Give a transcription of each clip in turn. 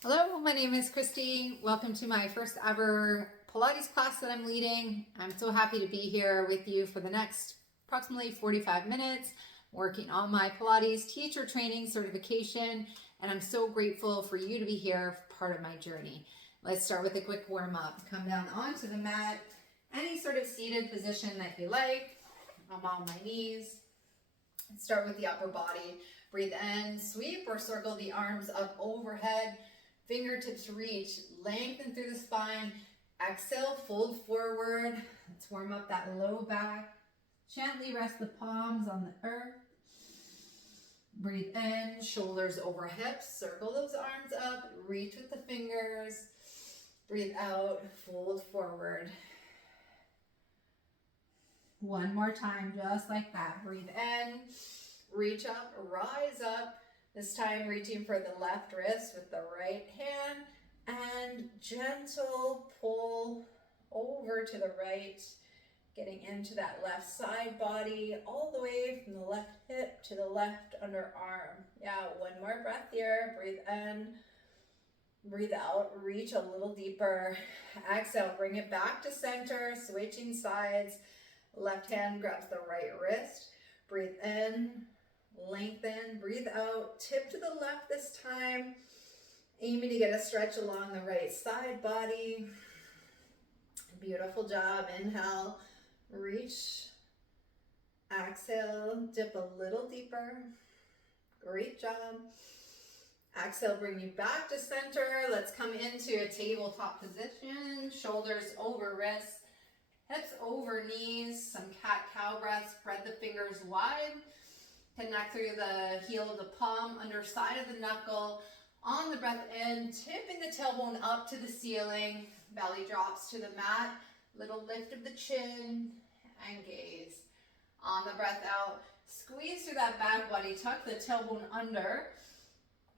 Hello, my name is Christy. Welcome to my first ever Pilates class that I'm leading. I'm so happy to be here with you for the next approximately 45 minutes working on my Pilates teacher training certification, and I'm so grateful for you to be here for part of my journey. Let's start with a quick warm up. Come down onto the mat, any sort of seated position that you like. I'm on my knees. Start with the upper body. Breathe in, sweep or circle the arms up overhead. Fingertips reach, lengthen through the spine. Exhale, fold forward. Let's warm up that low back. Gently rest the palms on the earth. Breathe in, shoulders over hips. Circle those arms up. Reach with the fingers. Breathe out, fold forward. One more time, just like that. Breathe in, reach up, rise up. This time reaching for the left wrist with the right hand and gentle pull over to the right, getting into that left side body all the way from the left hip to the left underarm. Yeah, one more breath here. Breathe in, breathe out, reach a little deeper. Exhale, bring it back to center, switching sides. Left hand grabs the right wrist. Breathe in, lengthen, breathe out, tip to the left this time, aiming to get a stretch along the right side body. Beautiful job. Inhale, reach, exhale, dip a little deeper. Great job. Exhale, bring you back to center. Let's come into a tabletop position, shoulders over wrists, hips over knees, some cat-cow breath. Spread the fingers wide. Connect through the heel of the palm, underside of the knuckle. On the breath in, tipping the tailbone up to the ceiling. Belly drops to the mat. Little lift of the chin and gaze. On the breath out, squeeze through that back body. Tuck the tailbone under.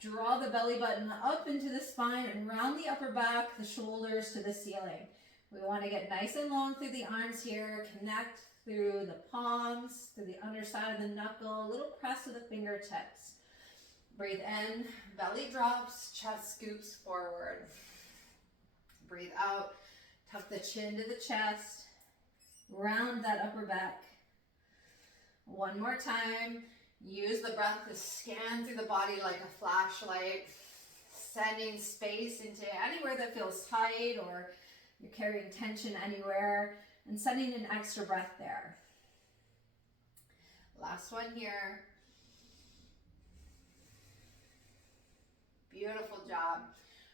Draw the belly button up into the spine and round the upper back, the shoulders to the ceiling. We want to get nice and long through the arms here. Connect through the palms, through the underside of the knuckle, a little press of the fingertips. Breathe in, belly drops, chest scoops forward. Breathe out, tuck the chin to the chest, round that upper back. One more time, use the breath to scan through the body like a flashlight, sending space into anywhere that feels tight or you're carrying tension anywhere, and sending an extra breath there. Last one here. Beautiful job.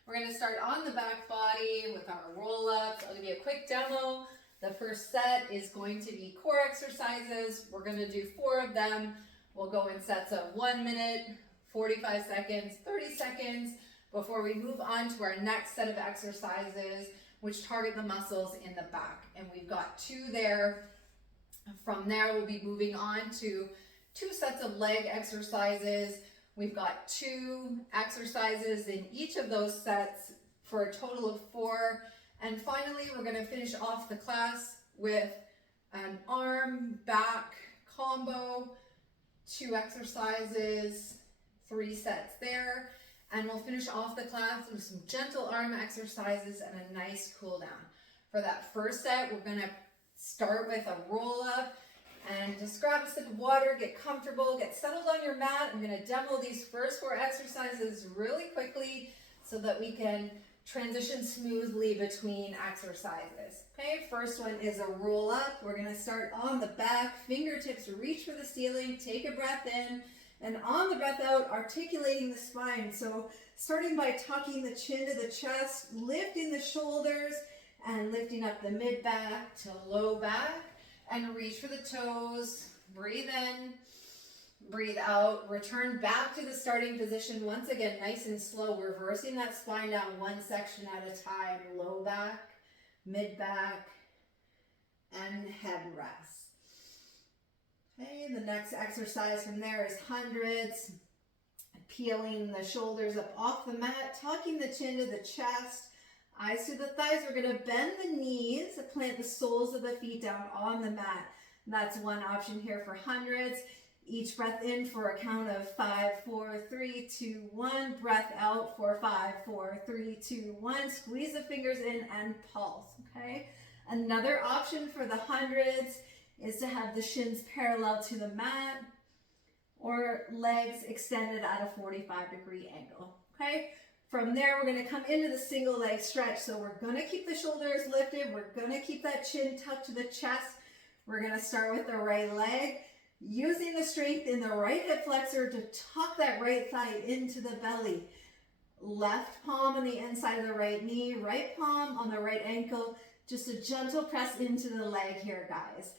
We're going to start on the back body with our roll-ups. I'll give you a quick demo. The first set is going to be core exercises. We're going to do 4 of them. We'll go in sets of 1 minute, 45 seconds, 30 seconds before we move on to our next set of exercises, which target the muscles in the back. And we've got 2 there. From there, we'll be moving on to 2 sets of leg exercises. We've got 2 exercises in each of those sets for a total of 4. And finally, we're going to finish off the class with an arm back combo, 2 exercises, 3 sets there. And we'll finish off the class with some gentle arm exercises and a nice cool down. For that first set, we're going to start with a roll up and just grab a sip of water, get comfortable, get settled on your mat. I'm going to demo these first 4 exercises really quickly so that we can transition smoothly between exercises. Okay, first one is a roll up. We're going to start on the back, fingertips reach for the ceiling, take a breath in. And on the breath out, articulating the spine. So starting by tucking the chin to the chest, lifting the shoulders, and lifting up the mid-back to low back. And reach for the toes. Breathe in, breathe out. Return back to the starting position. Once again, nice and slow, reversing that spine down one section at a time. Low back, mid-back, and head rest. Okay, the next exercise from there is hundreds, peeling the shoulders up off the mat, tucking the chin to the chest, eyes to the thighs. We're going to bend the knees, plant the soles of the feet down on the mat. And that's one option here for hundreds. Each breath in for a count of 5, 4, 3, 2, 1. Breath out for 5, 4, 3, 2, 1. Squeeze the fingers in and pulse, okay? Another option for the hundreds is to have the shins parallel to the mat or legs extended at a 45-degree angle, okay? From there, we're gonna come into the single leg stretch. So we're gonna keep the shoulders lifted. We're gonna keep that chin tucked to the chest. We're gonna start with the right leg, using the strength in the right hip flexor to tuck that right thigh into the belly. Left palm on the inside of the right knee, right palm on the right ankle. Just a gentle press into the leg here, guys.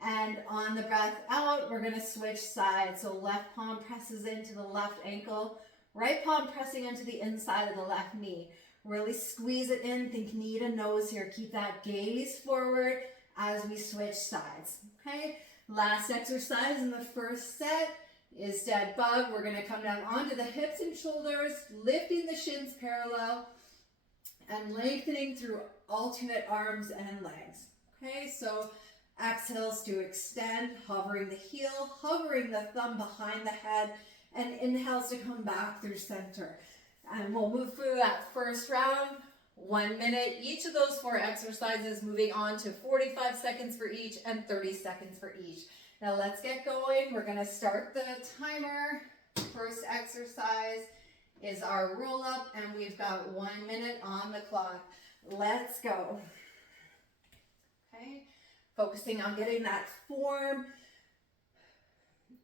And on the breath out, we're gonna switch sides. So left palm presses into the left ankle, right palm pressing into the inside of the left knee. Really squeeze it in, think knee to nose here. Keep that gaze forward as we switch sides, okay? Last exercise in the first set is dead bug. We're gonna come down onto the hips and shoulders, lifting the shins parallel and lengthening through alternate arms and legs, okay? So exhales to extend, hovering the heel, hovering the thumb behind the head, and inhales to come back through center. And we'll move through that first round, 1 minute. Each of those 4 exercises, moving on to 45 seconds for each and 30 seconds for each. Now let's get going. We're gonna start the timer. First exercise is our roll up, and we've got 1 minute on the clock. Let's go. Okay, focusing on getting that form.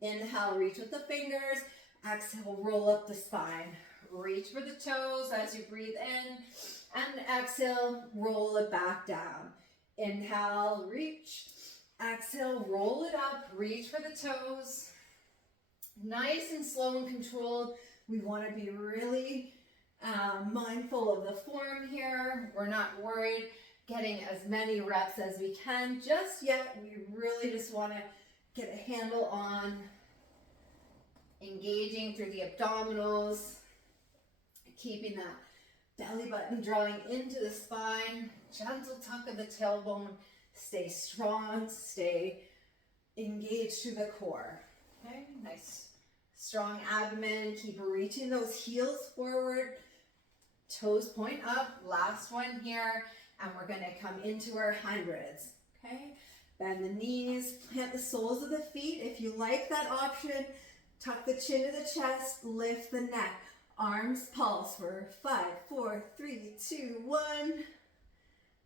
Inhale, reach with the fingers. Exhale, roll up the spine. Reach for the toes as you breathe in. And exhale, roll it back down. Inhale, reach. Exhale, roll it up. Reach for the toes. Nice and slow and controlled. We want to be really mindful of the form here. We're not worried getting as many reps as we can just yet. We really just want to get a handle on engaging through the abdominals, keeping that belly button drawing into the spine, gentle tuck of the tailbone, stay strong, stay engaged through the core. Okay, nice strong abdomen, keep reaching those heels forward, toes point up. Last one here, and we're gonna come into our hundreds, okay? Bend the knees, plant the soles of the feet. If you like that option, tuck the chin to the chest, lift the neck. Arms pulse for 5, 4, 3, 2, 1.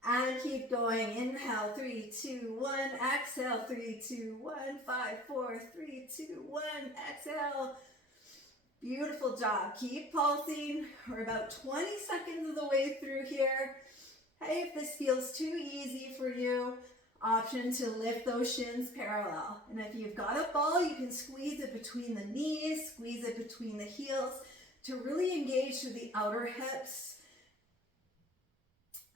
And keep going. Inhale, 3, 2, 1. Exhale, 3, 2, 1. 5, 4, 3, 2, 1. Exhale. Beautiful job. Keep pulsing. We're about 20 seconds of the way through here. Hey, if this feels too easy for you, option to lift those shins parallel. And if you've got a ball, you can squeeze it between the knees, squeeze it between the heels to really engage through the outer hips.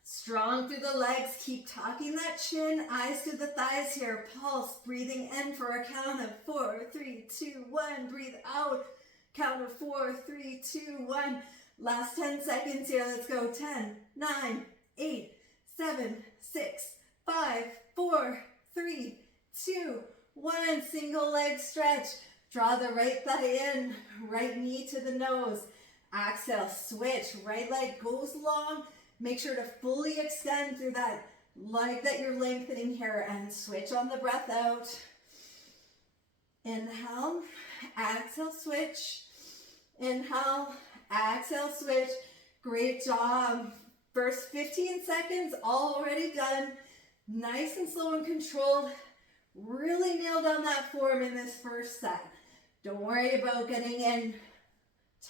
Strong through the legs. Keep tucking that chin, eyes to the thighs here. Pulse, breathing in for a count of 4, 3, 2, 1. Breathe out. Count of 4, 3, 2, 1. Last 10 seconds here. Let's go. 10, 9, 8, 7, 6, 5, 4, 3, 2, 1. Single leg stretch. Draw the right thigh in, right knee to the nose. Exhale, switch. Right leg goes long. Make sure to fully extend through that leg that you're lengthening here, and switch on the breath out. Inhale, exhale, switch. Inhale, exhale, switch. Great job. First 15 seconds already done. Nice and slow and controlled. Really nail down that form in this first set. Don't worry about getting in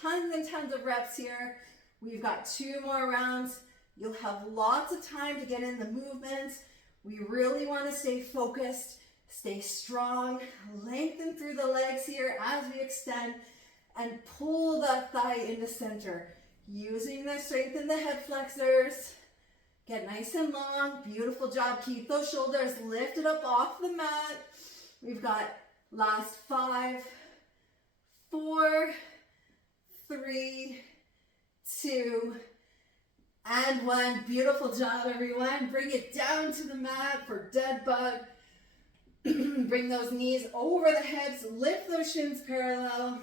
tons and tons of reps here. We've got 2 more rounds. You'll have lots of time to get in the movements. We really want to stay focused, stay strong, lengthen through the legs here as we extend, and pull that thigh into center. Using the strength in the hip flexors. Get nice and long. Beautiful job. Keep those shoulders lifted up off the mat. We've got last 5, 4, 3, 2, and 1. Beautiful job, everyone. Bring it down to the mat for dead bug. Bring those knees over the hips, lift those shins parallel,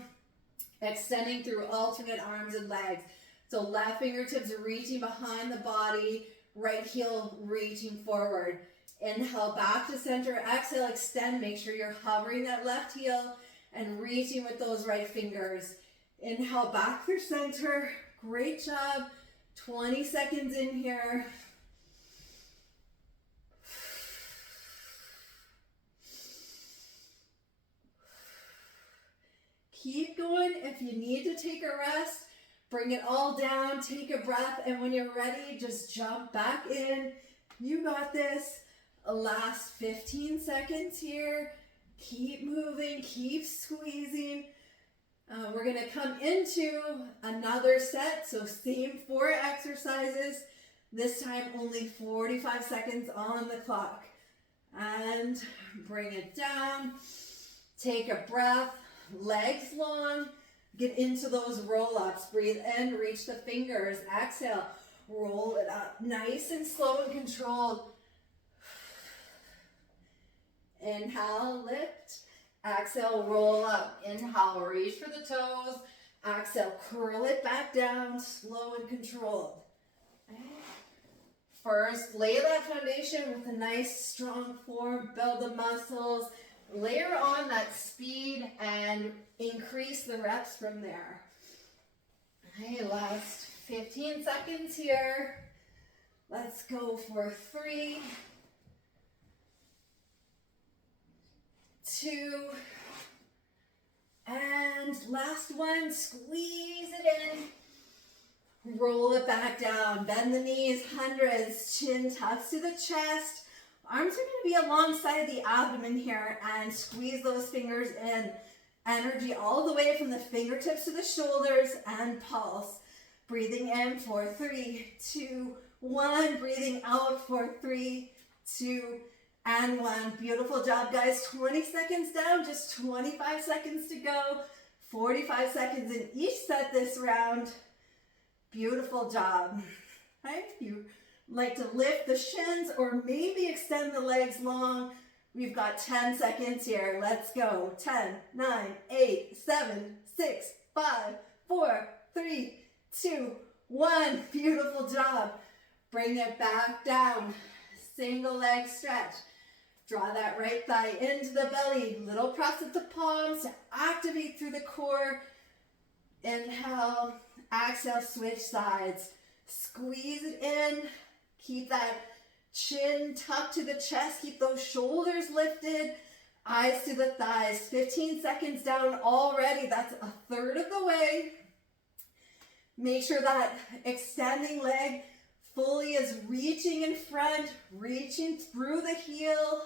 extending through alternate arms and legs. So left fingertips reaching behind the body, right heel reaching forward. Inhale, back to center. Exhale, extend. Make sure you're hovering that left heel and reaching with those right fingers. Inhale, back through center. Great job. 20 seconds in here. Keep going. If you need to take a rest, bring it all down, take a breath, and when you're ready, just jump back in. You got this. Last 15 seconds here. Keep moving, keep squeezing. We're gonna come into another set, so same 4 exercises. This time only 45 seconds on the clock. And bring it down. Take a breath. Legs long, get into those roll-ups. Breathe in, reach the fingers. Exhale, roll it up. Nice and slow and controlled. Inhale, lift. Exhale, roll up. Inhale, reach for the toes. Exhale, curl it back down, slow and controlled. Okay. First, lay that foundation with a nice strong form, build the muscles. Layer on that speed and increase the reps from there. Okay, last 15 seconds here. Let's go for 3, 2, and last one. Squeeze it in. Roll it back down. Bend the knees, hundreds. Chin tucks to the chest. Arms are going to be alongside the abdomen here, and squeeze those fingers in. Energy all the way from the fingertips to the shoulders and pulse. Breathing in for 3, 2, 1. Breathing out for 3, 2, and 1. Beautiful job, guys. 20 seconds down, just 25 seconds to go. 45 seconds in each set this round. Beautiful job. Okay, you like to lift the shins or maybe extend the legs long. We've got 10 seconds here. Let's go. 10, 9, 8, 7, 6, 5, 4, 3, 2, 1. Beautiful job. Bring it back down. Single leg stretch. Draw that right thigh into the belly. Little press at the palms to activate through the core. Inhale. Exhale, switch sides. Squeeze it in. Keep that chin tucked to the chest. Keep those shoulders lifted. Eyes to the thighs. 15 seconds down already. That's a third of the way. Make sure that extending leg fully is reaching in front, reaching through the heel.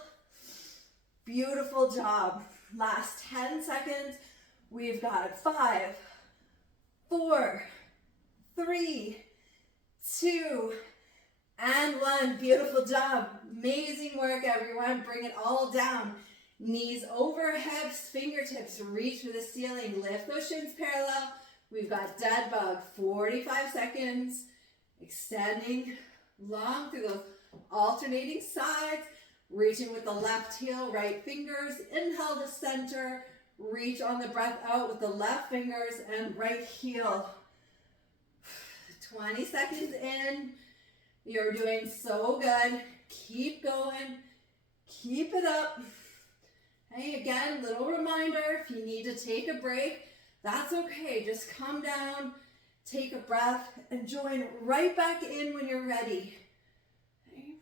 Beautiful job. Last 10 seconds. We've got 5, 4, 3, 2, and 1. Beautiful job. Amazing work, everyone. Bring it all down. Knees over hips, fingertips reach for the ceiling. Lift those shins parallel. We've got dead bug. 45 seconds. Extending long through those alternating sides. Reaching with the left heel, right fingers. Inhale to center. Reach on the breath out with the left fingers and right heel. 20 seconds in. You're doing so good. Keep going. Keep it up. Hey, again, little reminder, if you need to take a break, that's okay. Just come down, take a breath, and join right back in when you're ready. Okay.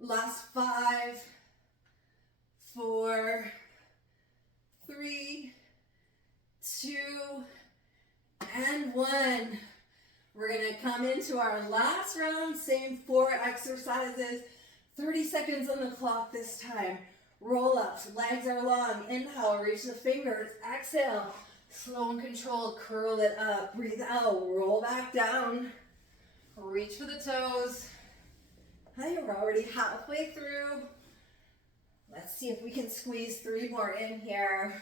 Last 5, 4, 3, 2, and 1. We're going to come into our last round, same 4 exercises, 30 seconds on the clock this time. Roll ups, legs are long. Inhale, reach the fingers. Exhale, slow and controlled, curl it up. Breathe out, roll back down. Reach for the toes. Hey, we're already halfway through. Let's see if we can squeeze 3 more in here.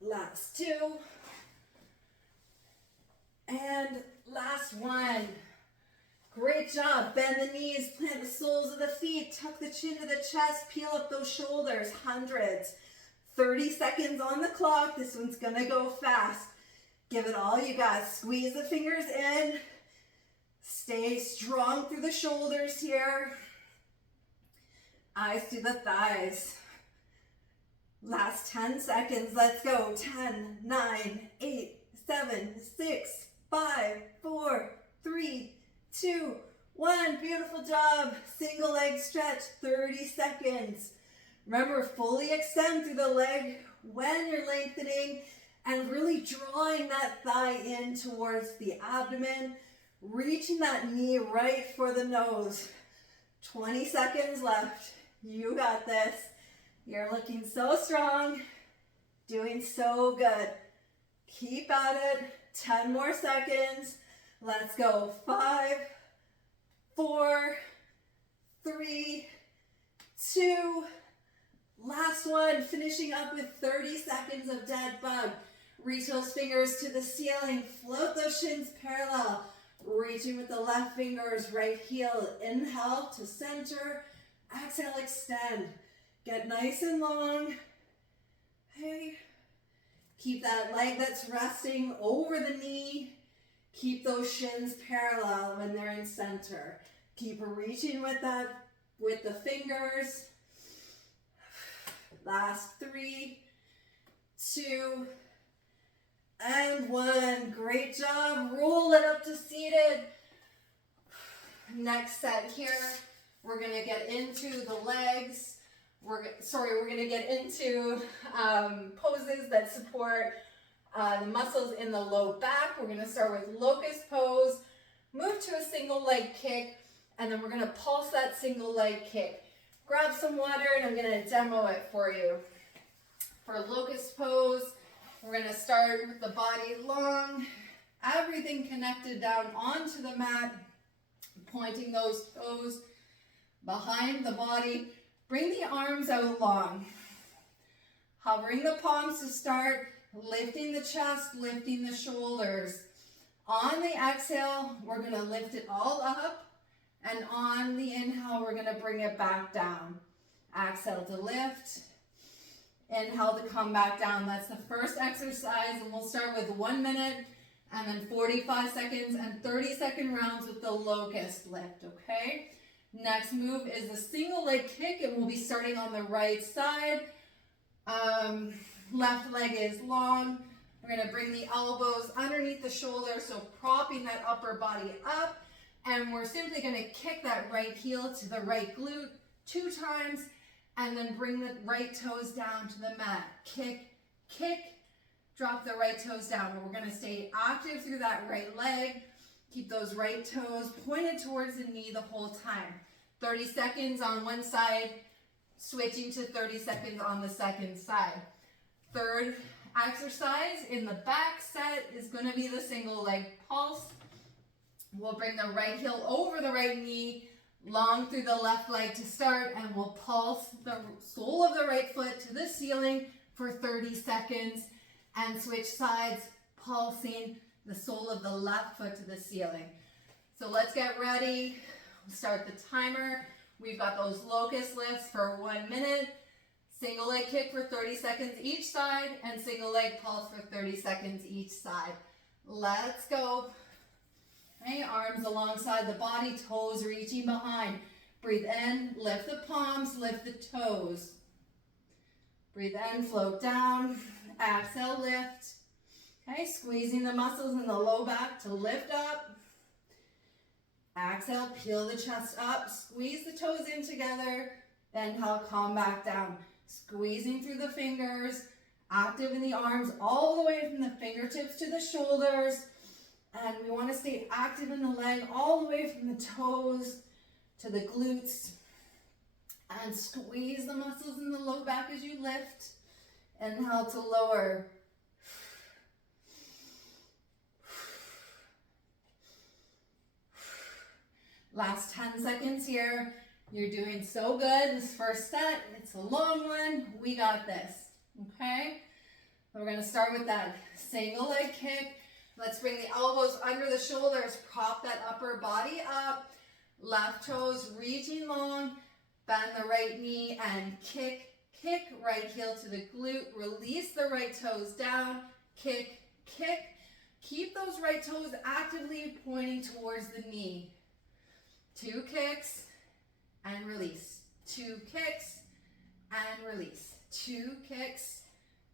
Last 2. And last 1. Great job. Bend the knees, plant the soles of the feet, tuck the chin to the chest, peel up those shoulders. Hundreds. 30 seconds on the clock. This one's gonna go fast. Give it all you got. Squeeze the fingers in. Stay strong through the shoulders here. Eyes to the thighs. Last 10 seconds. Let's go. 10, 9, 8, 7, 6, 5, 4, 3, 2, 1. Beautiful job. Single leg stretch. 30 seconds. Remember, fully extend through the leg when you're lengthening and really drawing that thigh in towards the abdomen, reaching that knee right for the nose. 20 seconds left. You got this. You're looking so strong, doing so good. Keep at it. 10 more seconds. Let's go. 5, 4, 3, 2, last one. Finishing up with 30 seconds of dead bug. Reach those fingers to the ceiling. Float those shins parallel. Reaching with the left fingers, right heel. Inhale to center. Exhale, extend. Get nice and long. Hey. Keep that leg that's resting over the knee. Keep those shins parallel when they're in center. Keep reaching with that, with the fingers. Last 3, 2, and 1. Great job. Roll it up to seated. Next set here, we're gonna get into the legs. We're gonna get into poses that support the muscles in the low back. We're gonna start with locust pose, move to a single leg kick, and then we're gonna pulse that single leg kick. Grab some water and I'm gonna demo it for you. For locust pose, we're gonna start with the body long, everything connected down onto the mat, pointing those toes behind the body. Bring the arms out long. Hovering the palms to start, lifting the chest, lifting the shoulders. On the exhale, we're gonna lift it all up, and on the inhale, we're gonna bring it back down. Exhale to lift. Inhale to come back down. That's the first exercise, and we'll start with 1 minute, and then 45 seconds and 30-second rounds with the locust lift, okay? Next move is the single leg kick, and we'll be starting on the right side. Left leg is long. We're gonna bring the elbows underneath the shoulders, so propping that upper body up, and we're simply gonna kick that right heel to the right glute 2 times, and then bring the right toes down to the mat. Kick, kick, drop the right toes down. But we're gonna stay active through that right leg. Keep those right toes pointed towards the knee the whole time. 30 seconds on one side, switching to 30 seconds on the second side. Third exercise in the back set is gonna be the single leg pulse. We'll bring the right heel over the right knee, long through the left leg to start, and we'll pulse the sole of the right foot to the ceiling for 30 seconds and switch sides, pulsing the sole of the left foot to the ceiling. So let's get ready. We'll start the timer. We've got those locust lifts for 1 minute, single leg kick for 30 seconds each side, and single leg pulse for 30 seconds each side. Let's go. Okay, arms alongside the body, toes reaching behind. Breathe in, lift the palms, lift the toes. Breathe in, float down. Exhale, lift. Okay, squeezing the muscles in the low back to lift up. Exhale, peel the chest up, squeeze the toes in together. Inhale, come back down. Squeezing through the fingers, active in the arms all the way from the fingertips to the shoulders. And we want to stay active in the leg all the way from the toes to the glutes. And squeeze the muscles in the low back as you lift. Inhale to lower. Last 10 seconds here. You're doing so good. This first set, it's a long one. We got this, okay? We're gonna start with that single leg kick. Let's bring the elbows under the shoulders, prop that upper body up. Left toes reaching long, bend the right knee and kick, kick, right heel to the glute, release the right toes down, kick, kick. Keep those right toes actively pointing towards the knee. 2 kicks and release. 2 kicks and release. 2 kicks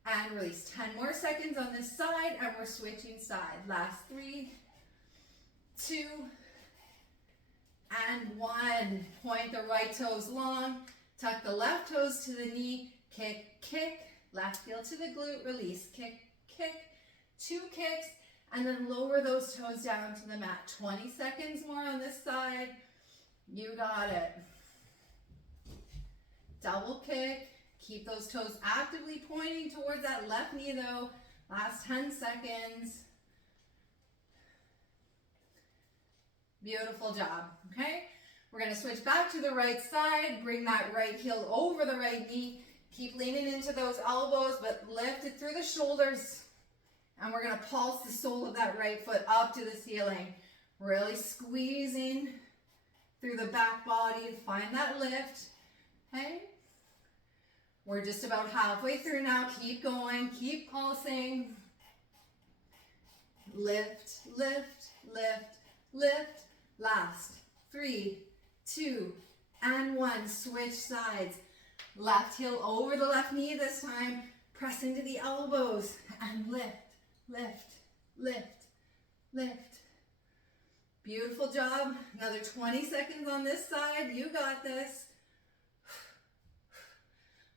and release. 10 more seconds on this side and we're switching side. Last 3, 2, and 1. Point the right toes long, tuck the left toes to the knee, kick, kick, left heel to the glute, release, kick, kick, 2 kicks, and then lower those toes down to the mat. 20 seconds more on this side. You got it. Double kick, keep those toes actively pointing towards that left knee though. Last 10 seconds. Beautiful job, okay? We're gonna switch back to the right side, bring that right heel over the right knee, keep leaning into those elbows, but lift it through the shoulders, and we're gonna pulse the sole of that right foot up to the ceiling, really squeezing through the back body to find that lift, okay? We're just about halfway through now, keep going, keep pulsing. Lift, lift, lift, lift. Last 3, 2, and 1. Switch sides. Left heel over the left knee this time. Press into the elbows and lift, lift, lift, lift. Beautiful job. Another 20 seconds on this side. You got this.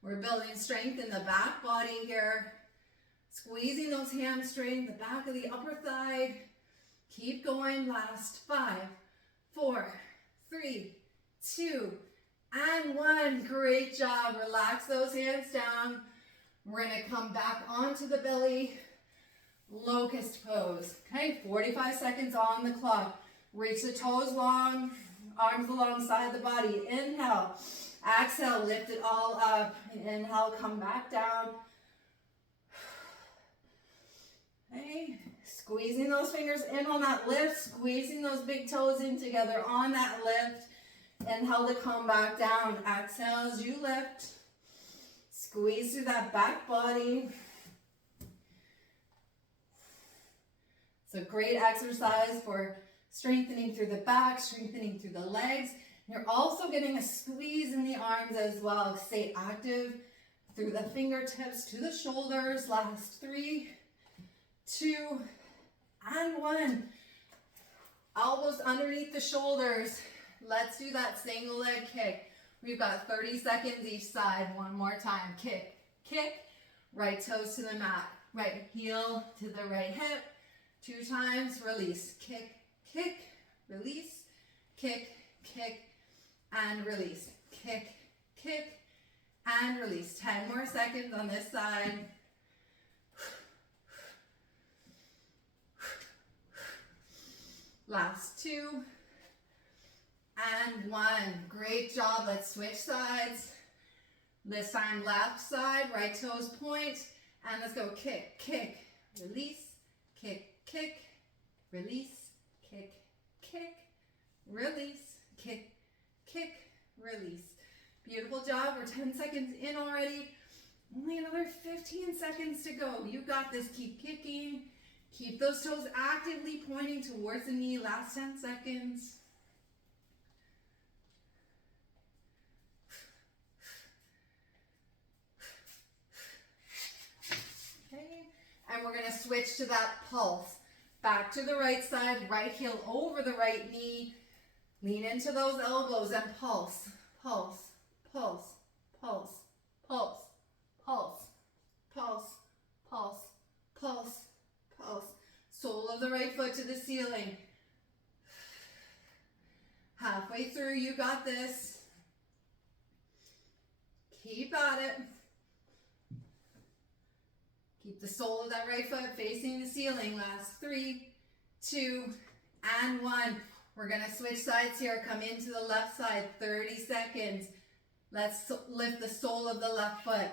We're building strength in the back body here. Squeezing those hamstrings, the back of the upper thigh. Keep going. Last 5, 4, 3, 2, and 1. Great job. Relax those hands down. We're going to come back onto the belly. Locust pose. Okay, 45 seconds on the clock. Reach the toes long, arms alongside the body. Inhale. Exhale, lift it all up. Inhale, come back down. Okay. Squeezing those fingers in on that lift, squeezing those big toes in together on that lift. Inhale to come back down. Exhale as you lift. Squeeze through that back body. It's a great exercise for strengthening through the back, strengthening through the legs. You're also getting a squeeze in the arms as well. Stay active through the fingertips to the shoulders. Last 3, 2, and 1. Elbows underneath the shoulders. Let's do that single leg kick. We've got 30 seconds each side. One more time. Kick, kick. Right toes to the mat. Right heel to the right hip. 2 times. Release. Kick, kick. Release. Kick, kick, and release. Kick, kick, and release. 10 more seconds on this side. Last 2, and 1. Great job. Let's switch sides. This time left side, right toes point, and let's go kick, kick, release, kick, kick, release, kick, kick, release, kick, kick, release. Beautiful job. We're 10 seconds in already. Only another 15 seconds to go. You got this. Keep kicking. Keep those toes actively pointing towards the knee. Last 10 seconds. Okay, and we're going to switch to that pulse. Back to the right side, right heel over the right knee. Lean into those elbows and pulse, pulse, pulse, pulse, pulse, pulse, pulse, pulse, pulse, pulse. Sole of the right foot to the ceiling. Halfway through, you got this. Keep at it. Keep the sole of that right foot facing the ceiling. Last 3, 2, and 1. We're going to switch sides here. Come into the left side. 30 seconds. Let's lift the sole of the left foot.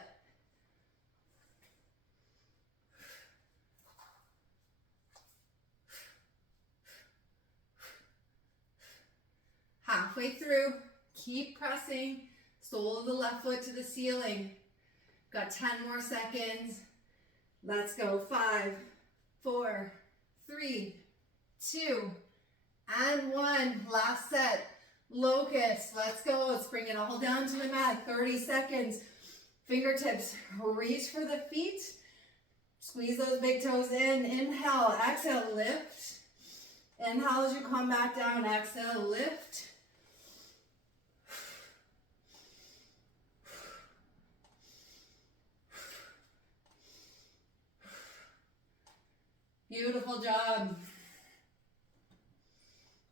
halfway through. Keep pressing. Sole of the left foot to the ceiling. Got 10 more seconds. Let's go. 5, 4, 3, 2, and 1. Last set. Locust. Let's go. Let's bring it all down to the mat. 30 seconds. Fingertips. Reach for the feet. Squeeze those big toes in. Inhale. Exhale. Lift. Inhale as you come back down. Exhale. Lift. Beautiful job.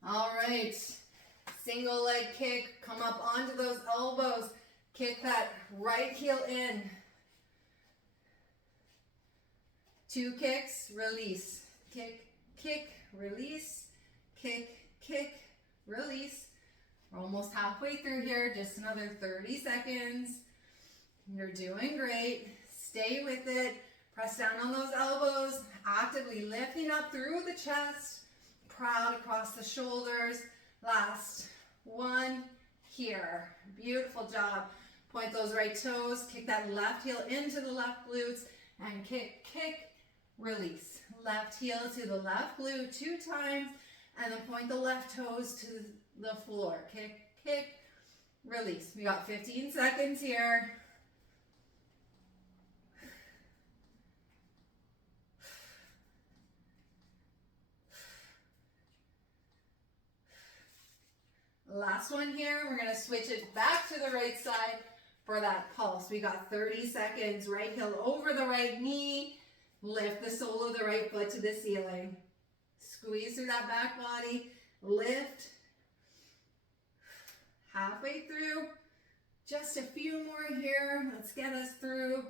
All right. Single leg kick. Come up onto those elbows. Kick that right heel in. 2 kicks, release. Kick, kick, release. Kick, kick, release. We're almost halfway through here. Just another 30 seconds. You're doing great. Stay with it. Press down on those elbows. Actively lifting up through the chest. Proud across the shoulders. Last one here. Beautiful job. Point those right toes. Kick that left heel into the left glutes. And kick, kick, release. Left heel to the left glute 2 times. And then point the left toes to the floor. Kick, kick, release. We got 15 seconds here. Last one here. We're going to switch it back to the right side for that pulse. We got 30 seconds. Right heel over the right knee. Lift the sole of the right foot to the ceiling. Squeeze through that back body. Lift. Halfway through. Just a few more here. Let's get us through.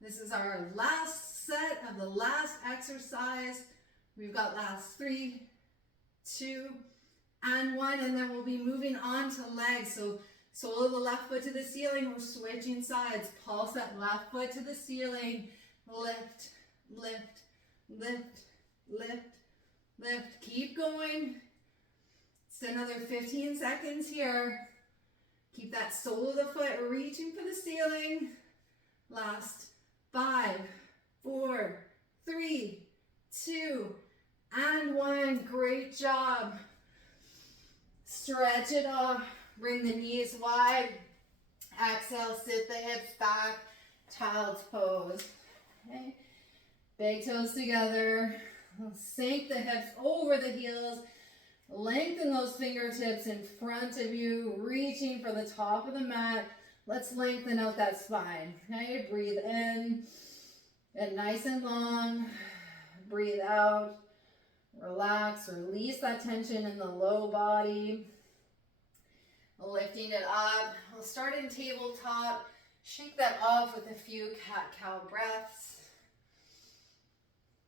This is our last set of the last exercise. We've got last 3, 2, and 1, and then we'll be moving on to legs. So sole of the left foot to the ceiling. We're switching sides. Pulse that left foot to the ceiling. Lift, lift, lift, lift, lift. Keep going. It's another 15 seconds here. Keep that sole of the foot reaching for the ceiling. Last 5, 4, 3, 2, and 1. Great job. Stretch it off. Bring the knees wide. Exhale, sit the hips back. Child's pose. Okay. Big toes together. Sink the hips over the heels. Lengthen those fingertips in front of you, reaching for the top of the mat. Let's lengthen out that spine. Okay, breathe in. Get nice and long. Breathe out. Relax, release that tension in the low body. Lifting it up. We'll start in tabletop. Shake that off with a few cat-cow breaths.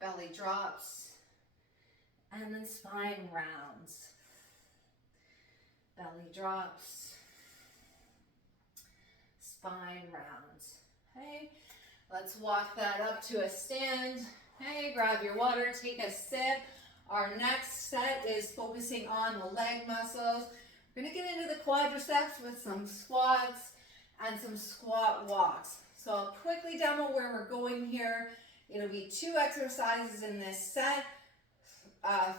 Belly drops. And then spine rounds. Belly drops. Spine rounds. Okay, let's walk that up to a stand. Okay, grab your water, take a sip. Our next set is focusing on the leg muscles. We're going to get into the quadriceps with some squats and some squat walks. So I'll quickly demo where we're going here. It'll be 2 exercises in this set,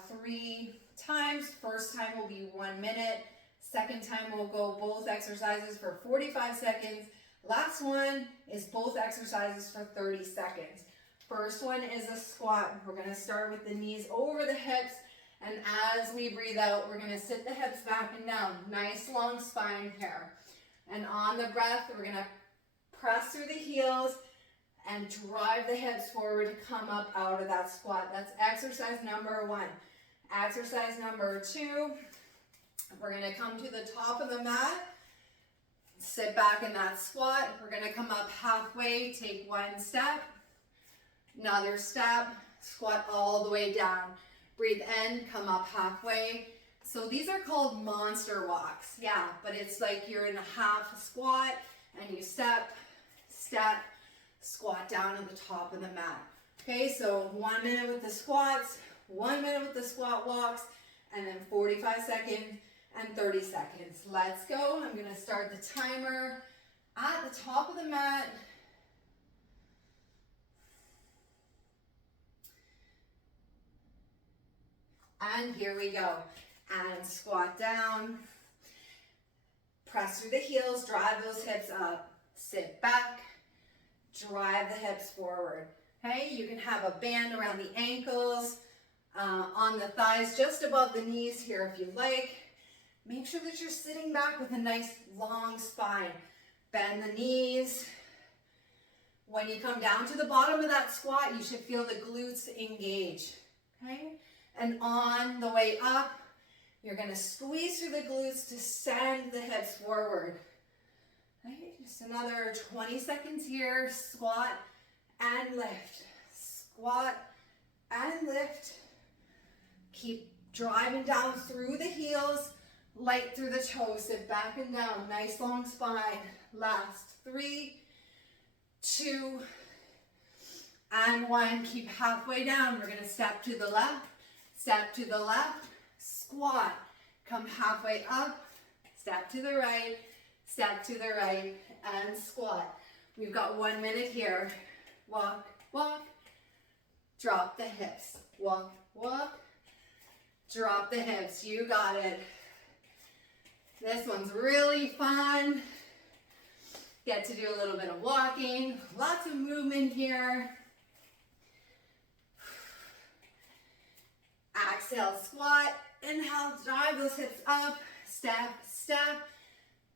3 times. First time will be 1 minute. Second time we'll go both exercises for 45 seconds. Last one is both exercises for 30 seconds. First one is a squat. We're going to start with the knees over the hips, and as we breathe out, we're going to sit the hips back and down. Nice long spine here. And on the breath, we're going to press through the heels and drive the hips forward to come up out of that squat. That's exercise number 1. Exercise number 2, we're going to come to the top of the mat, sit back in that squat. We're going to come up halfway, take 1 step, another step, squat all the way down. Breathe in, come up halfway. So these are called monster walks. Yeah, but it's like you're in a half squat and you step, step, squat down at the top of the mat. Okay, so 1 minute with the squats, 1 minute with the squat walks, and then 45 seconds and 30 seconds. Let's go. I'm going to start the timer at the top of the mat. And here we go. And squat down. Press through the heels, drive those hips up. Sit back, drive the hips forward. Okay, you can have a band around the ankles, on the thighs, just above the knees here if you like. Make sure that you're sitting back with a nice long spine. Bend the knees. When you come down to the bottom of that squat, you should feel the glutes engage. Okay, and on the way up, you're going to squeeze through the glutes to send the hips forward. Okay, just another 20 seconds here. Squat and lift. Squat and lift. Keep driving down through the heels, light through the toes. Sit back and down. Nice long spine. Last 3, 2, and 1. Keep halfway down. We're going to step to the left. Step to the left. Squat. Come halfway up. Step to the right. Step to the right. And squat. We've got 1 minute here. Walk, walk. Drop the hips. Walk, walk. Drop the hips. You got it. This one's really fun. Get to do a little bit of walking. Lots of movement here. Exhale, squat. Inhale, drive those hips up. Step, step.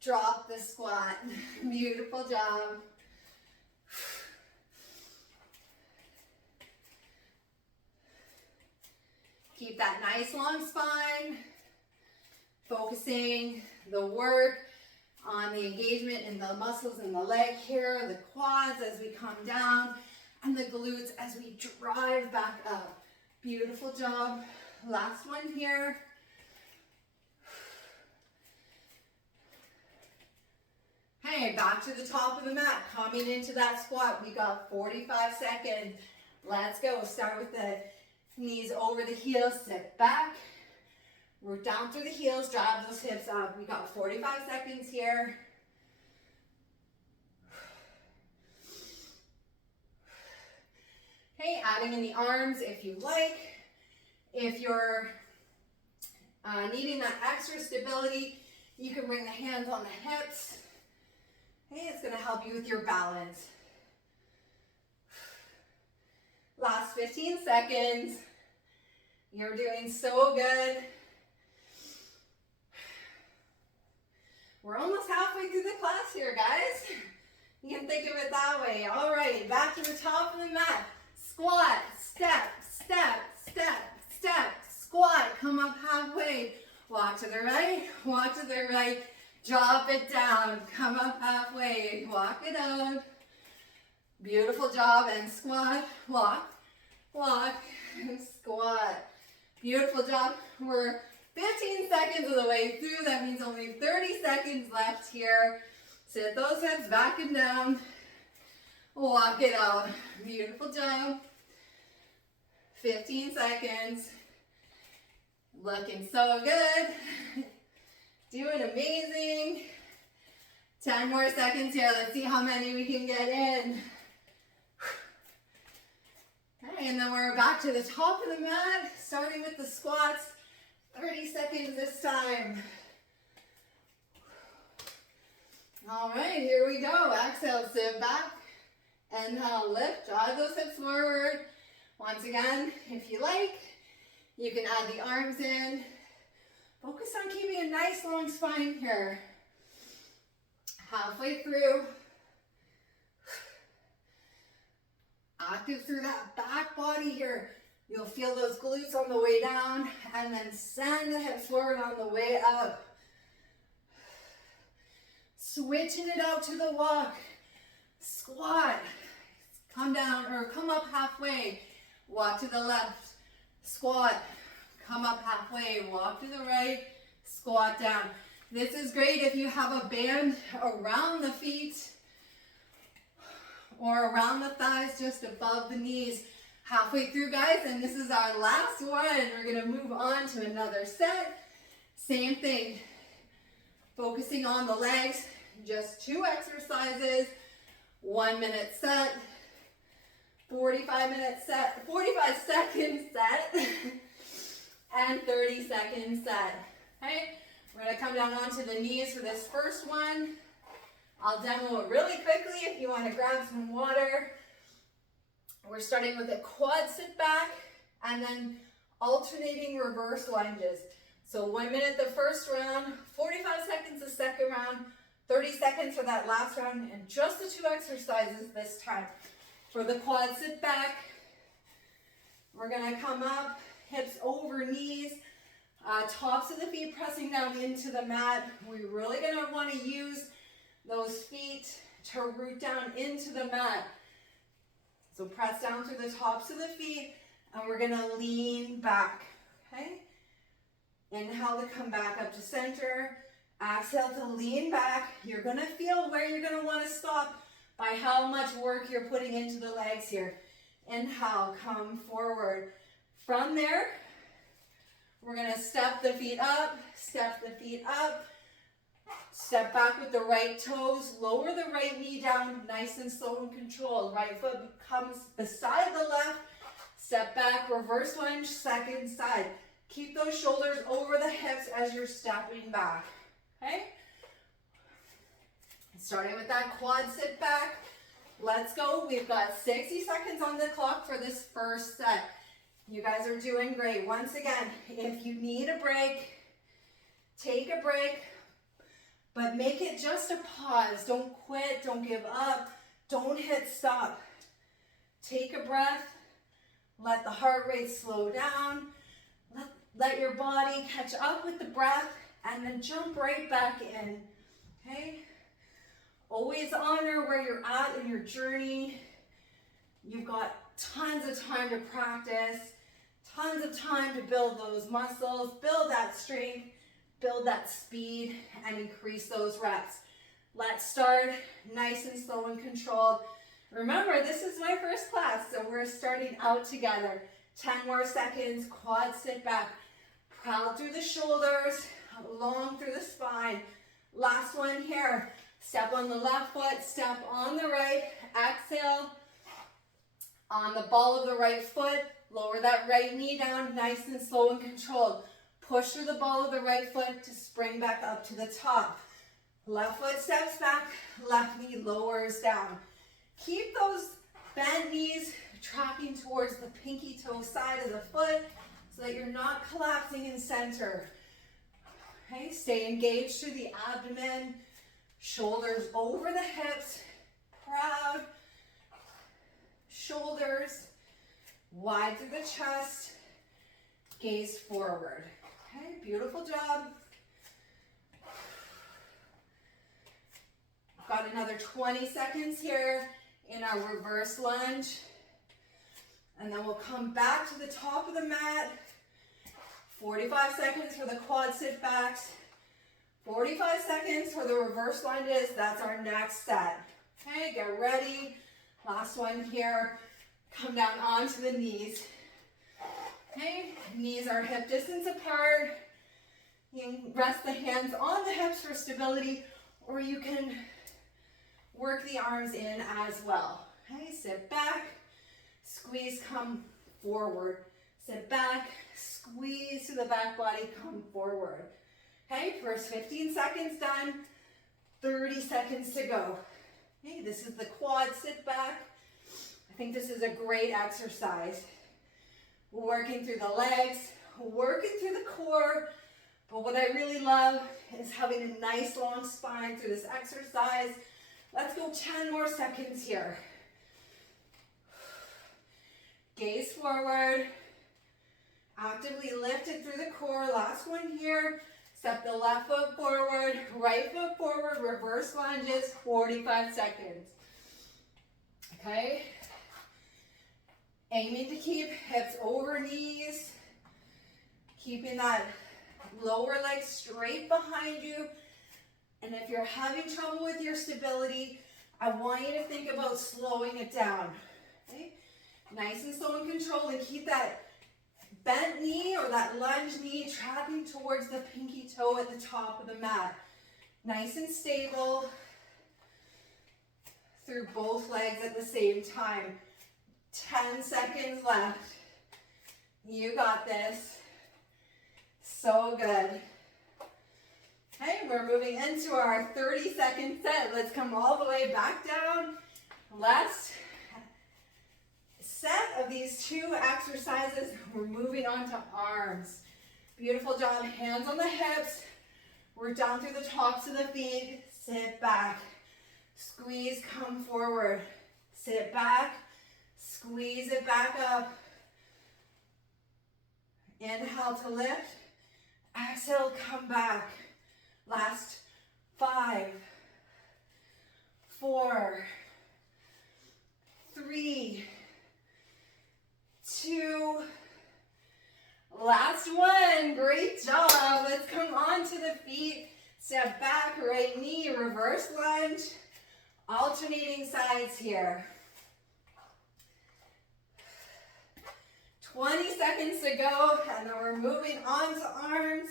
Drop the squat. Beautiful job. Keep that nice long spine. Focusing the work on the engagement in the muscles in the leg here, the quads as we come down, and the glutes as we drive back up. Beautiful job. Last one here. Hey, back to the top of the mat. Coming into that squat. We got 45 seconds. Let's go. Start with the knees over the heels. Sit back. Work down through the heels. Drive those hips up. We got 45 seconds here. Okay, adding in the arms if you like. If you're needing that extra stability, you can bring the hands on the hips. Okay, it's going to help you with your balance. Last 15 seconds. You're doing so good. We're almost halfway through the class here, guys. You can think of it that way. All right, back to the top of the mat. Squat, step, step, step, step, squat. Come up halfway. Walk to the right, walk to the right. Drop it down. Come up halfway. Walk it out. Beautiful job. And squat, walk, walk, squat. Beautiful job. We're 15 seconds of the way through. That means only 30 seconds left here. Sit those hips back and down. Walk it out. Beautiful job. 15 seconds. Looking so good. Doing amazing. 10 more seconds here. Let's see how many we can get in. Okay, and then we're back to the top of the mat, starting with the squats. 30 seconds this time. All right, here we go. Exhale, sit back. Inhale, lift, drive those hips forward. Once again, if you like, you can add the arms in. Focus on keeping a nice long spine here. Halfway through. Active through that back body here. You'll feel those glutes on the way down, and then send the hips forward on the way up. Switching it out to the walk. Squat. Come down or come up halfway. Walk to the left. Squat. Come up halfway. Walk to the right. Squat down. This is great if you have a band around the feet or around the thighs, just above the knees. Halfway through, guys, and this is our last one. We're going to move on to another set. Same thing. Focusing on the legs, just 2 exercises, 1 minute set, 45 second set, and 30-second set. Okay, we're gonna come down onto the knees for this first one. I'll demo it really quickly if you want to grab some water. We're starting with a quad sit back and then alternating reverse lunges. So 1 minute the first round, 45 seconds the second round, 30 seconds for that last round, and just the 2 exercises this time. For the quad sit back, we're gonna come up, hips over knees, tops of the feet pressing down into the mat. We're really gonna wanna use those feet to root down into the mat. So press down through the tops of the feet, and we're gonna lean back, okay? Inhale to come back up to center. Exhale to lean back. You're gonna feel where you're gonna wanna stop by how much work you're putting into the legs here. Inhale, come forward. From there, we're gonna step the feet up, step the feet up, step back with the right toes, lower the right knee down, nice and slow and controlled. Right foot comes beside the left, step back, reverse lunge, second side. Keep those shoulders over the hips as you're stepping back, okay? Starting with that quad sit back. Let's go. We've got 60 seconds on the clock for this first set. You guys are doing great. Once again, if you need a break, take a break, but make it just a pause. Don't quit, don't give up, don't hit stop. Take a breath, let the heart rate slow down, let your body catch up with the breath, and then jump right back in, okay? Always honor where you're at in your journey. You've got tons of time to practice, tons of time to build those muscles, build that strength, build that speed, and increase those reps. Let's start nice and slow and controlled. Remember, this is my first class, so we're starting out together. 10 more seconds, quad sit back. Proud through the shoulders, long through the spine. Last one here. Step on the left foot, step on the right. Exhale. On the ball of the right foot, lower that right knee down, nice and slow and controlled. Push through the ball of the right foot to spring back up to the top. Left foot steps back, left knee lowers down. Keep those bent knees tracking towards the pinky toe side of the foot so that you're not collapsing in center. Okay, stay engaged through the abdomen, shoulders over the hips, proud. Shoulders wide through the chest, gaze forward. Okay, beautiful job. Got another 20 seconds here in our reverse lunge. And then we'll come back to the top of the mat. 45 seconds for the quad sit backs. 45 seconds for the reverse lunges. That's our next set. Okay, get ready. Last one here. Come down onto the knees. Okay, knees are hip distance apart. You can rest the hands on the hips for stability, or you can work the arms in as well. Okay, sit back, squeeze, come forward. Sit back, squeeze to the back body, come forward. Okay, first 15 seconds done, 30 seconds to go. Okay, this is the quad sit back. I think this is a great exercise. Working through the legs, working through the core, but what I really love is having a nice long spine through this exercise. Let's go 10 more seconds here. Gaze forward, actively lift it through the core. Last one here. Step the left foot forward, right foot forward, reverse lunges, 45 seconds. Okay? Aiming to keep hips over knees, keeping that lower leg straight behind you. And if you're having trouble with your stability, I want you to think about slowing it down. Okay? Nice and slow and controlled, and keep that bent knee or that lunge knee tracking towards the pinky toe at the top of the mat. Nice and stable through both legs at the same time. 10 seconds left. You got this. So good. Okay, we're moving into our 30-second set. Let's come all the way back down. Last set of these 2 exercises. We're moving on to arms. Beautiful job. Hands on the hips. Work down through the tops of the feet. Sit back. Squeeze, come forward. Sit back. Squeeze it back up. Inhale to lift. Exhale, come back. Last 5, 4, 3, 2, last one. Great job. Let's come onto the feet. Step back, right knee, reverse lunge. Alternating sides here. 20 seconds to go, and then we're moving on to arms.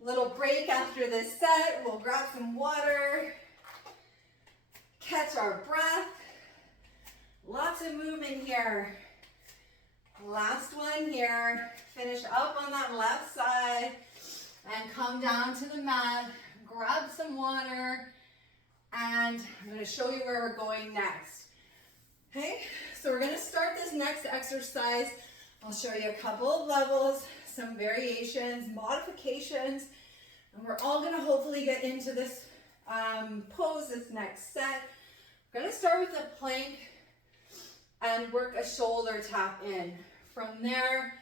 Little break after this set. We'll grab some water, catch our breath. Lots of movement here. Last one here. Finish up on that left side and come down to the mat. Grab some water, and I'm going to show you where we're going next. Okay, so we're going to start this next exercise. I'll show you a couple of levels, some variations, modifications, and we're all going to hopefully get into this pose, this next set. We're going to start with a plank and work a shoulder tap in. From there,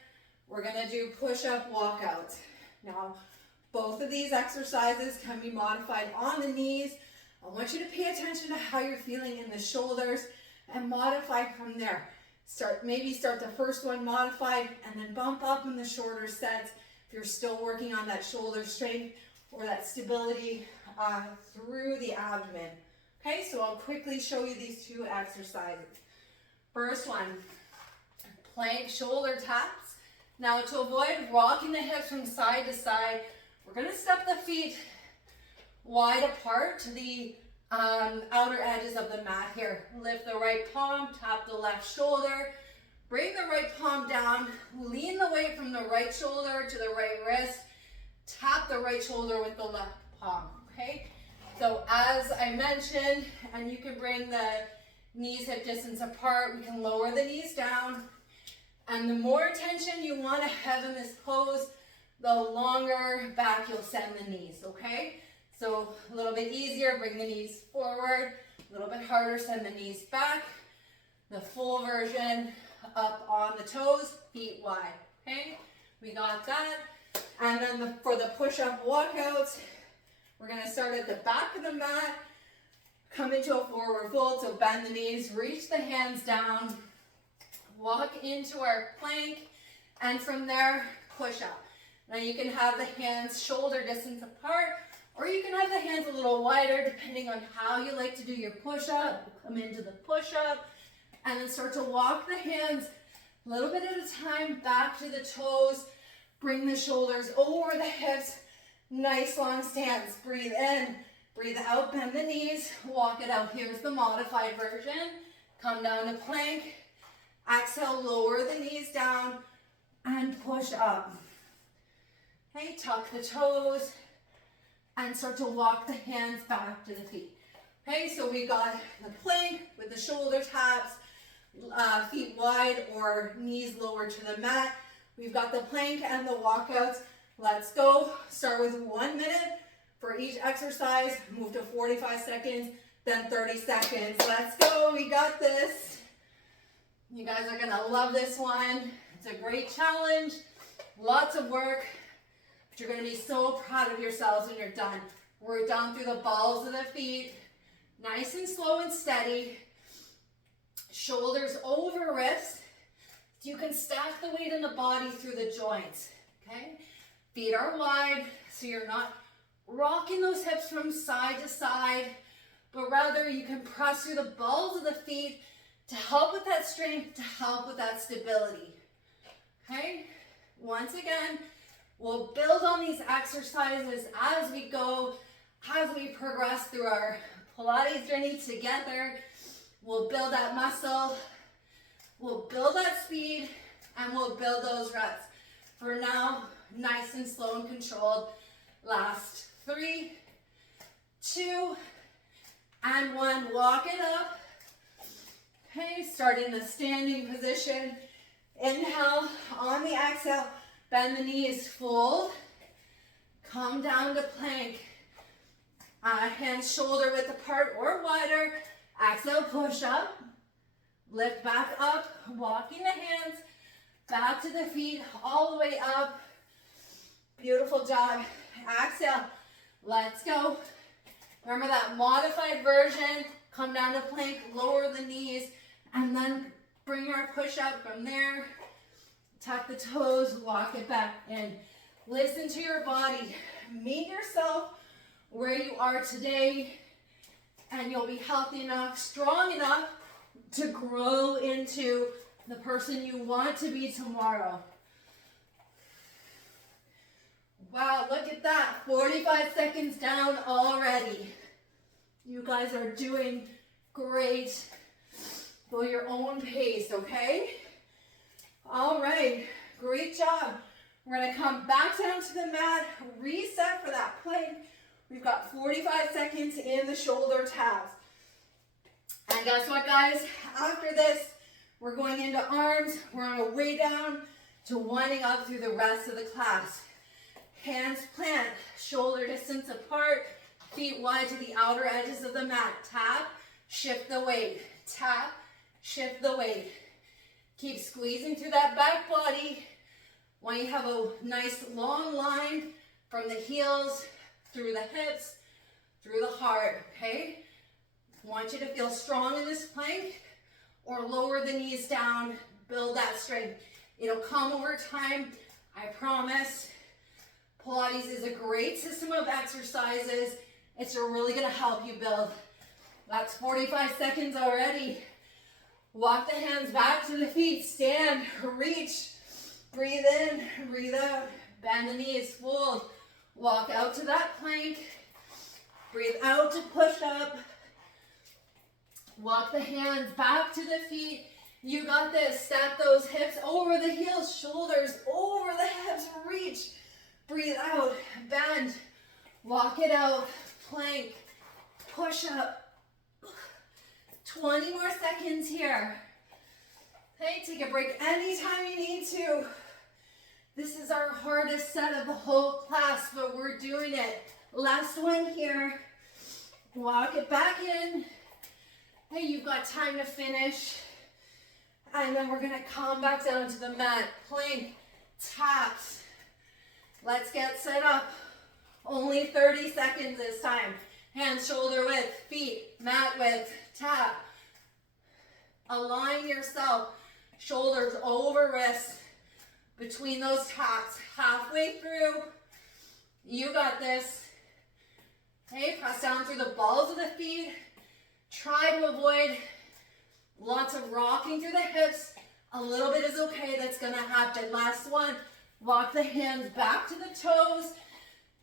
we're going to do push-up walkouts. Now, both of these exercises can be modified on the knees. I want you to pay attention to how you're feeling in the shoulders and modify from there. Maybe start the first one modified and then bump up in the shorter sets if you're still working on that shoulder strength or that stability through the abdomen. Okay, so I'll quickly show you these 2 exercises. First one, plank shoulder taps. Now to avoid rocking the hips from side to side, we're going to step the feet wide apart to the outer edges of the mat here. Lift the right palm, tap the left shoulder, bring the right palm down, lean the weight from the right shoulder to the right wrist, tap the right shoulder with the left palm, okay? So as I mentioned, and you can bring the knees hip distance apart, we can lower the knees down, and the more attention you want to have in this pose, the longer back you'll send the knees, okay? So a little bit easier, bring the knees forward, a little bit harder, send the knees back. The full version, up on the toes, feet wide, okay? We got that. And then for the push-up walkouts, we're gonna start at the back of the mat, come into a forward fold, so bend the knees, reach the hands down, walk into our plank, and from there, push up. Now you can have the hands shoulder distance apart, or you can have the hands a little wider depending on how you like to do your push-up. Come into the push-up and then start to walk the hands a little bit at a time back to the toes. Bring the shoulders over the hips. Nice long stance. Breathe in, breathe out, bend the knees, walk it out. Here's the modified version. Come down to plank. Exhale, lower the knees down and push up. Okay, tuck the toes and start to walk the hands back to the feet. Okay, so we got the plank with the shoulder taps, feet wide or knees lower to the mat. We've got the plank and the walkouts. Let's go. Start with 1 minute for each exercise. Move to 45 seconds, then 30 seconds. Let's go. We got this. You guys are gonna love this one. It's a great challenge. Lots of work. But you're going to be so proud of yourselves when you're done. Work down through the balls of the feet. Nice and slow and steady. Shoulders over wrists. You can stack the weight in the body through the joints. Okay? Feet are wide, so you're not rocking those hips from side to side, but rather you can press through the balls of the feet to help with that strength, to help with that stability. Okay? Once again, We'll build on these exercises as we go, as we progress through our Pilates journey together. We'll build that muscle, we'll build that speed, and we'll build those reps. For now, nice and slow and controlled. Last 3, 2, and 1. Walk it up. Okay, starting the standing position. Inhale, on the exhale, bend the knees, fold. Come down to plank. Hands shoulder width apart or wider. Exhale, push up. Lift back up, walking the hands back to the feet, all the way up. Beautiful job. Exhale, let's go. Remember that modified version. Come down to plank, lower the knees, and then bring our push up from there. Tuck the toes, walk it back in. Listen to your body. Meet yourself where you are today, and you'll be healthy enough, strong enough to grow into the person you want to be tomorrow. Wow, look at that. 45 seconds down already. You guys are doing great. Go your own pace, okay? All right, great job. We're gonna come back down to the mat, reset for that plank. We've got 45 seconds in the shoulder tabs. And guess what, guys? After this, we're going into arms. We're on our way down to winding up through the rest of the class. Hands plant, shoulder distance apart, feet wide to the outer edges of the mat. Tap, shift the weight. Tap, shift the weight. Keep squeezing through that back body. Want you to have a nice long line from the heels, through the hips, through the heart, okay? Want you to feel strong in this plank, or lower the knees down, build that strength. It'll come over time, I promise. Pilates is a great system of exercises. It's really gonna help you build. That's 45 seconds already. Walk the hands back to the feet, stand, reach, breathe in, breathe out, bend the knees, fold, walk out to that plank, breathe out to push up, walk the hands back to the feet. You got this. Step those hips over the heels, shoulders over the hips, reach, breathe out, bend, walk it out, plank, push up. 20 more seconds here. Okay, take a break anytime you need to. This is our hardest set of the whole class, but we're doing it. Last one here. Walk it back in. Hey, you've got time to finish. And then we're gonna come back down to the mat. Plank, taps. Let's get set up. Only 30 seconds this time. Hands shoulder width, feet mat width, tap. Align yourself. Shoulders over wrists. Between those taps. Halfway through. You got this. Okay, press down through the balls of the feet. Try to avoid lots of rocking through the hips. A little bit is okay. That's going to happen. Last one. Walk the hands back to the toes.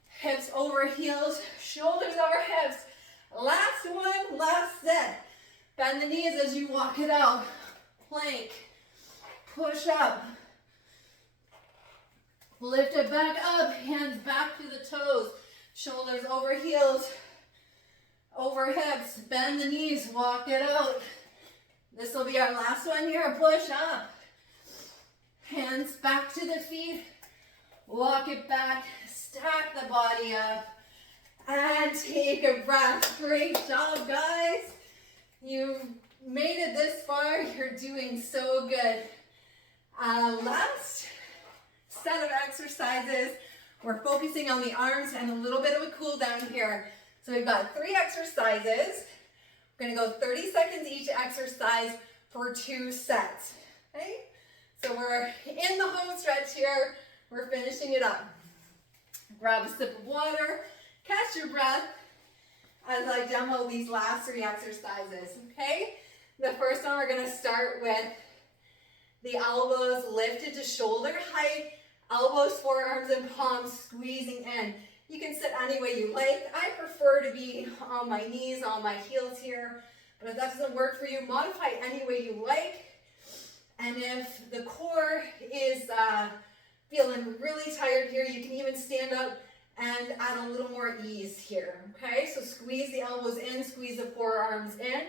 Hips over heels. Shoulders over hips. Last one. Last set. Bend the knees as you walk it out. Plank. Push up. Lift it back up. Hands back to the toes. Shoulders over heels. Over hips. Bend the knees. Walk it out. This will be our last one here. Push up. Hands back to the feet. Walk it back. Stack the body up. And take a breath. Great job, guys. You made it this far. You're doing so good. Last set of exercises. We're focusing on the arms and a little bit of a cool down here. So we've got 3 exercises. We're going to go 30 seconds each exercise for 2 sets. Okay? So we're in the home stretch here. We're finishing it up. Grab a sip of water. Catch your breath as I demo these last 3 exercises. Okay? The first one, we're going to start with the elbows lifted to shoulder height Elbows, forearms, and palms squeezing in. You can sit any way you like. I prefer to be on my knees, on my heels here. But if that doesn't work for you, modify any way you like. And if the core is feeling really tired here, you can even stand up and add a little more ease here. Okay, so squeeze the elbows in, squeeze the forearms in,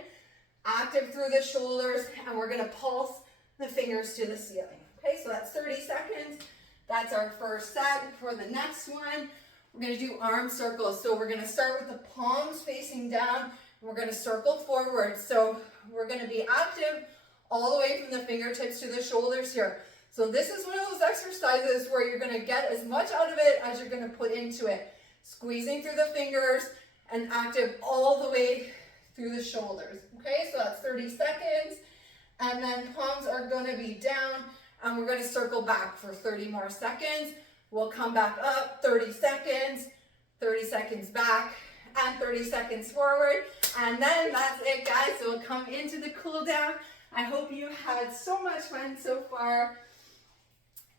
active through the shoulders, and we're going to pulse the fingers to the ceiling. Okay, so that's 30 seconds. That's our first set. For the next one, we're going to do arm circles. So we're going to start with the palms facing down. We're going to circle forward. So we're going to be active all the way from the fingertips to the shoulders here. So this is one of those exercises where you're going to get as much out of it as you're going to put into it. Squeezing through the fingers and active all the way through the shoulders. Okay, so that's 30 seconds. And then palms are going to be down, and we're going to circle back for 30 more seconds. We'll come back up, 30 seconds back, and 30 seconds forward. And then that's it, guys. So we'll come into the cool down. I hope you had so much fun so far.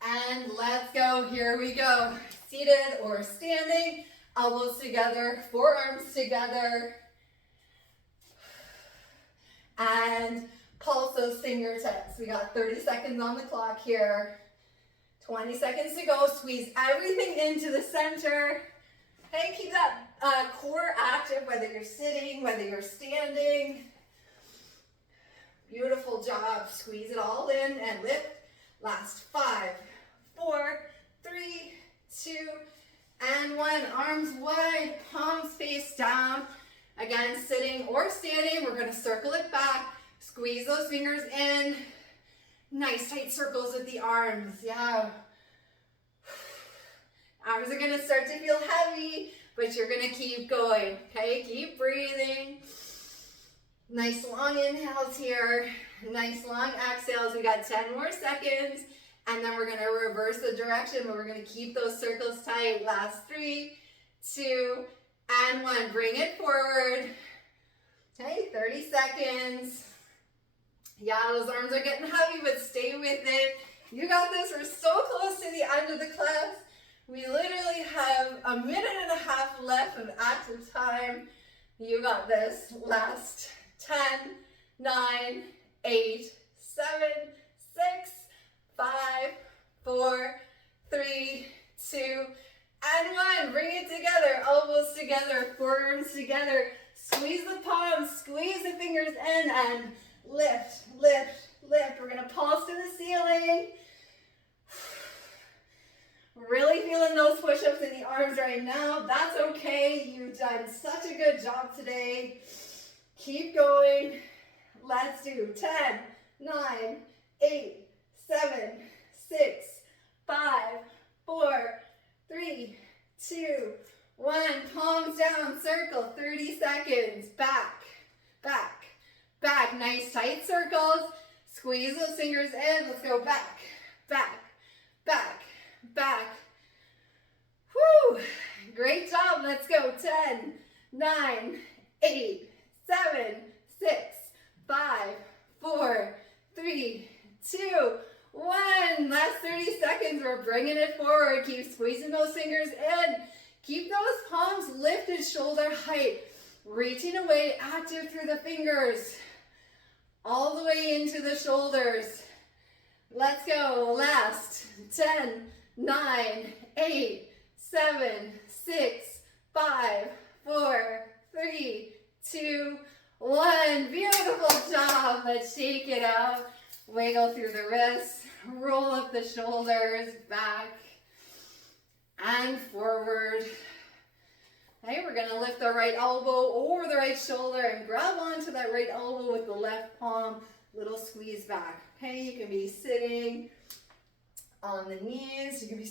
And let's go. Here we go. Seated or standing, elbows together, forearms together. And pulse those fingertips. We got 30 seconds on the clock here. 20 seconds to go. Squeeze everything into the center. Okay, keep that core active, whether you're sitting, whether you're standing. Beautiful job. Squeeze it all in and lift. Last 5, 4, 3, 2, and 1. Arms wide, palms face down. Again, sitting or standing, we're going to circle it back. Squeeze those fingers in. Nice tight circles with the arms. Yeah. Arms are going to start to feel heavy, but you're going to keep going. Okay, keep breathing. Nice long inhales here. Nice long exhales. We got 10 more seconds. And then we're going to reverse the direction, but we're going to keep those circles tight. Last 3, 2, and 1. Bring it forward. Okay, 30 seconds. Yeah, those arms are getting heavy, but stay with it. You got this. We're so close to the end of the class. We literally have a minute and a half left of active time. You got this. Last 10, 9, 8, 7, 6, 5, 4, 3, 2, and 1. Bring it together. Elbows together, forearms together. Squeeze the palms, squeeze the fingers in, and lift, lift, lift. We're going to pulse to the ceiling. Really feeling those push-ups in the arms right now. That's okay. You've done such a good job today. Keep going. Let's do 10, 9, 8, 7, 6, 5, 4, 3, 2, 1. Palms down, circle, 30 seconds. Back, back, back. Nice tight circles. Squeeze those fingers in. Let's go back, back, back, back. Whew. Great job. Let's go. 10, 9, 8, 7, 6, 5, 4, 3, 2, 1. Last 30 seconds. We're bringing it forward. Keep squeezing those fingers in. Keep those palms lifted, shoulder height. Reaching away, active through the fingers. All the way into the shoulders. Let's go. Last 10, 9, 8, 7, 6, 5, 4, 3, 2, 1. Beautiful job. Let's shake it up. Wiggle through the wrists. Roll up the shoulders. Back and forward. Okay, we're going to lift the right elbow over the right shoulder and grab onto that right elbow with the left palm. Little squeeze back. Okay, you can be sitting on the knees. You can be sitting